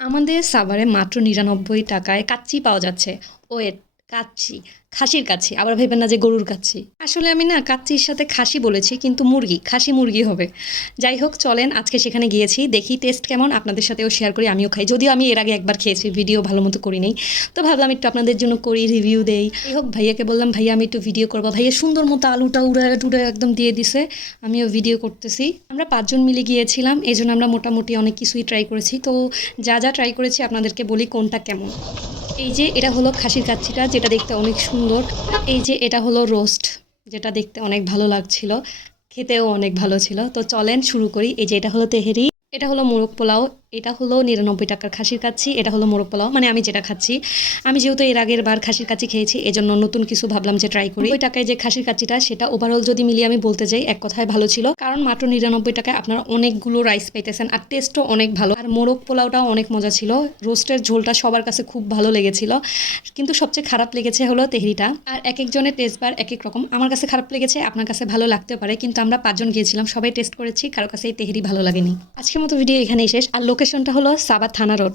আমাদের সাভারে মাত্র ৯৯ টাকায় কাচ্চি পাওয়া যাচ্ছে। ওয়েট, কাচ্চি, খাসির কাচ্চি। আবার ভেবেন না যে গরুর কাচ্চি। আসলে আমি না কাচ্চির সাথে খাসি বলেছি, কিন্তু মুরগি, খাসি মুরগি হবে। যাই হোক, চলেন আজকে সেখানে গিয়েছি, দেখি টেস্ট কেমন, আপনাদের সাথেও শেয়ার করি, আমিও খাই। যদিও আমি এর আগে একবার খেয়েছি, ভিডিও ভালো মতো করি নাই, তো ভাবলাম একটু আপনাদের জন্য করি, রিভিউ দেই। যাই হোক, ভাইয়াকে বললাম ভাইয়া আমি একটু ভিডিও করবো। ভাইয়া সুন্দর মতো আলুটা উড়ে টুড়ে একদম দিয়ে দিছে, আমিও ভিডিও করতেছি। আমরা ৫ জন মিলে গিয়েছিলাম, এই জন্য আমরা মোটামুটি অনেক কিছুই ট্রাই করেছি। তো যা যা ট্রাই করেছি আপনাদেরকে বলি কোনটা কেমন। এই যে এটা হলো খাসির কাচ্চিটা, যেটা দেখতে অনেক সুন্দর। এই যে এটা হলো রোস্ট, যেটা দেখতে অনেক ভালো লাগছিল, খেতেও অনেক ভালো ছিল। তো চলেন শুরু করি। এই যে এটা হলো তেহেরি, এটা হলো মোরগ পোলাও, এটা হলো ৯৯ টাকার খাসির কাচ্চি, এটা হলো মোরগ পোলাও, মানে আমি যেটা খাচ্ছি। আমি যেহেতু এর আগের বার খাসির কাচ্চি খেয়েছি, এজন্য নতুন কিছু ভাবলাম যে ট্রাই করি। ৯০ টাকায় যে খাসির কাচ্চিটা, সেটা ওভারঅল যদি মিলিয়ে আমি বলতে যাই, এক কথায় ভালো ছিল। কারণ মাত্র ৯৯ টাকায় আপনারা অনেকগুলো রাইস পাইতেছেন, আর টেস্টও অনেক ভালো। আর মোরগ পোলাওটাও অনেক মজা ছিল। রোস্টের ঝোলটা সবার কাছে খুব ভালো লেগেছিল। কিন্তু সবচেয়ে খারাপ লেগেছে হলো তেহরিটা। আর এক একজনের টেস্ট বার এক এক রকম। আমার কাছে খারাপ লেগেছে, আপনার কাছে ভালো লাগতেও পারে। কিন্তু আমরা ৫ জন গিয়েছিলাম, সবাই টেস্ট করেছি, কারো কাছে এই তেহরি ভালো লাগেনি। আজকের মতো ভিডিও এখানেই শেষ। আর লোকেশনটা হলো সাভার থানা রোড।